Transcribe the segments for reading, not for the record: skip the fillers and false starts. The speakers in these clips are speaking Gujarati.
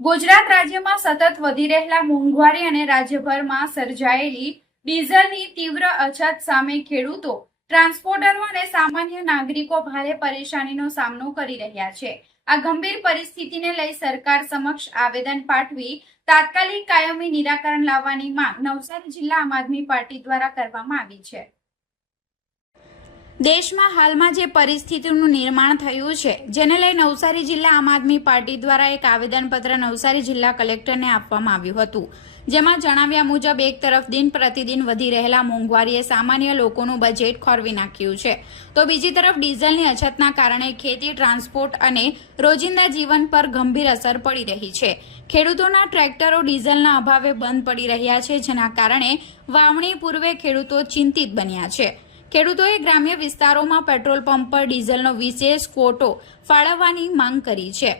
ગુજરાત રાજ્યમાં સતત વધી રહેલા મોંઘવારી અને રાજ્યભરમાં સર્જાયેલી ડીઝલની તીવ્ર અછત સામે ખેડૂતો, ટ્રાન્સપોર્ટરો અને સામાન્ય નાગરિકો ભારે પરેશાનીનો સામનો કરી રહ્યા છે। આ ગંભીર પરિસ્થિતિને લઈ સરકાર સમક્ષ આવેદન પાઠવી તાત્કાલિક કાયમી નિરાકરણ લાવવાની માંગ નવસારી જિલ્લા આમ આદમી પાર્ટી દ્વારા કરવામાં આવી છે। દેશમાં હાલમાં જે પરિસ્થિતિનું નિર્માણ થયું છે, જેને લઈ નવસારી જિલ્લા આમ આદમી પાર્ટી દ્વારા એક આવેદનપત્ર નવસારી જિલ્લા કલેક્ટરને આપવામાં આવ્યું હતું, જેમાં જણાવ્યા મુજબ એક તરફ દિન પ્રતિદિન વધી રહેલા મોંઘવારીએ સામાન્ય લોકોનું બજેટ ખોરવી નાખ્યું છે, તો બીજી તરફ ડીઝલની અછતના કારણે ખેતી, ટ્રાન્સપોર્ટ અને રોજિંદા જીવન પર ગંભીર અસર પડી રહી છે। ખેડૂતોના ટ્રેક્ટરો ડીઝલના અભાવે બંધ પડી રહ્યા છે, જેના કારણે વાવણી પૂર્વે ખેડૂતો ચિંતિત બન્યા છે। ખેડૂતોએ ગ્રામ્ય વિસ્તારોમાં પેટ્રોલ પંપ પર ડીઝલનો વિશેષ ક્વોટો ફાળવવાની માંગ કરી છે।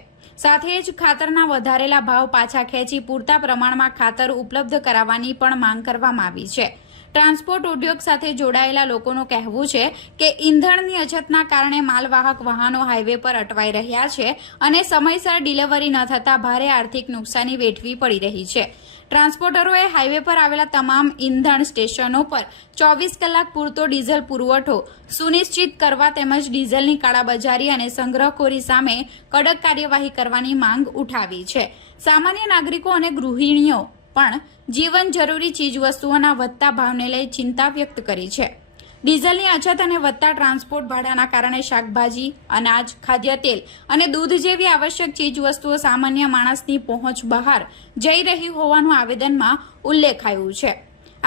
સાથે જ ખાતરના વધારેલા ભાવ પાછા ખેંચી પૂરતા પ્રમાણમાં ખાતર ઉપલબ્ધ કરાવવાની પણ માંગ કરવામાં આવી છે। ટ્રાન્સપોર્ટ ઉદ્યોગ સાથે જોડાયેલા લોકોનું કહેવું છે કે ઈંધણની અછતના કારણે માલવાહક વાહનો હાઈવે પર અટવાઈ રહ્યા છે અને સમયસર ડિલિવરી ન થતાં ભારે આર્થિક નુકસાની વેઠવી પડી રહી છે। ટ્રાન્સપોર્ટરોએ હાઈવે પર આવેલા તમામ ઈંધણ સ્ટેશનો પર 24 કલાક પૂરતો ડીઝલ પુરવઠો સુનિશ્ચિત કરવા તેમજ ડીઝલની કાળાબજારી અને સંગ્રહખોરી સામે કડક કાર્યવાહી કરવાની માંગ ઉઠાવી છે। સામાન્ય નાગરિકો અને ગૃહિણીઓ પણ જીવન જરૂરી ચીજવસ્તુઓના વધતા ભાવને લઈ ચિંતા વ્યક્ત કરી છે। ડીઝલની અછત અને વધતા ટ્રાન્સપોર્ટ ભાડાના કારણે શાકભાજી, અનાજ, ખાદ્ય તેલ અને દૂધ જેવી આવશ્યક ચીજવસ્તુઓ સામાન્ય માણસની પહોંચ બહાર જઈ રહી હોવાનું આવેદનમાં ઉલ્લેખાયું છે।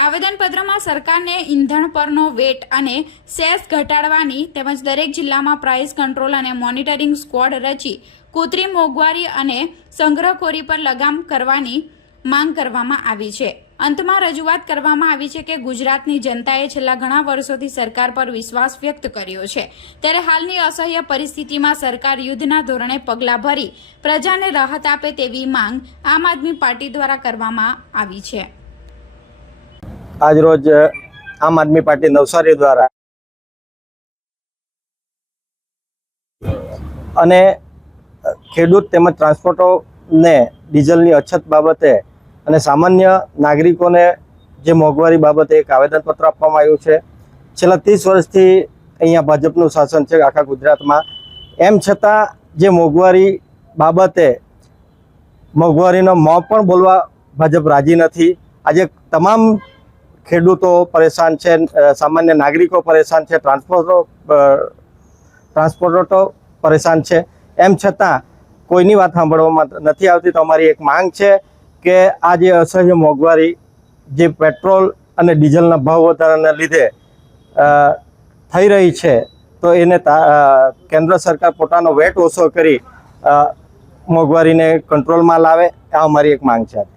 આવેદનપત્રમાં સરકારને ઈંધણ પરનો વેટ અને સેસ ઘટાડવાની તેમજ દરેક જિલ્લામાં પ્રાઇસ કંટ્રોલ અને મોનિટરિંગ સ્ક્વોડ રચી કૃત્રિમ મોંઘવારી અને સંગ્રહખોરી પર લગામ કરવાની માંગ કરવામાં આવી છે। અંતમાં રજૂઆત કરવામાં આવી છે કે ગુજરાતની જનતાએ છેલ્લા ઘણા વર્ષોથી સરકાર પર વિશ્વાસ વ્યક્ત કર્યો છે, ત્યારે હાલની અસહ્ય પરિસ્થિતિમાં સરકાર યુદ્ધના ધોરણે પગલાં ભરી પ્રજાને રાહત આપે તેવી માંગ આમ આદમી પાર્ટી દ્વારા કરવામાં આવી છે। આજરોજ આમ આદમી પાર્ટી નવસારી દ્વારા અને ખેડૂત તેમજ ટ્રાન્સપોર્ટરોને ડીઝલની અછત બાબતે અને સામાન્ય નાગરિકોને જે મોંઘવારી બાબતે એક આવેદનપત્ર આપવામાં આવ્યું છે। છેલ્લા 30 વર્ષથી અહીંયા ભાજપનું શાસન છે આખા ગુજરાતમાં, એમ છતાં જે મોંઘવારી બાબતે મોંઘવારીનો મોં પણ બોલવા ભાજપ રાજી નથી। આજે તમામ ખેડૂતો પરેશાન છે, સામાન્ય નાગરિકો પરેશાન છે, ટ્રાન્સપોર્ટરો પરેશાન છે, એમ છતાં કોઈની વાત સાંભળવામાં નથી આવતી। તો અમારી એક માંગ છે કે આ જે અસહ્ય મોંઘવારી જે પેટ્રોલ અને ડીઝલના ભાવ વધારાના લીધે થઈ રહી છે, તો એને કેન્દ્ર સરકાર પોતાનો વેટ ઓછો કરી મોંઘવારીને કંટ્રોલમાં લાવે, આ અમારી એક માંગ છે।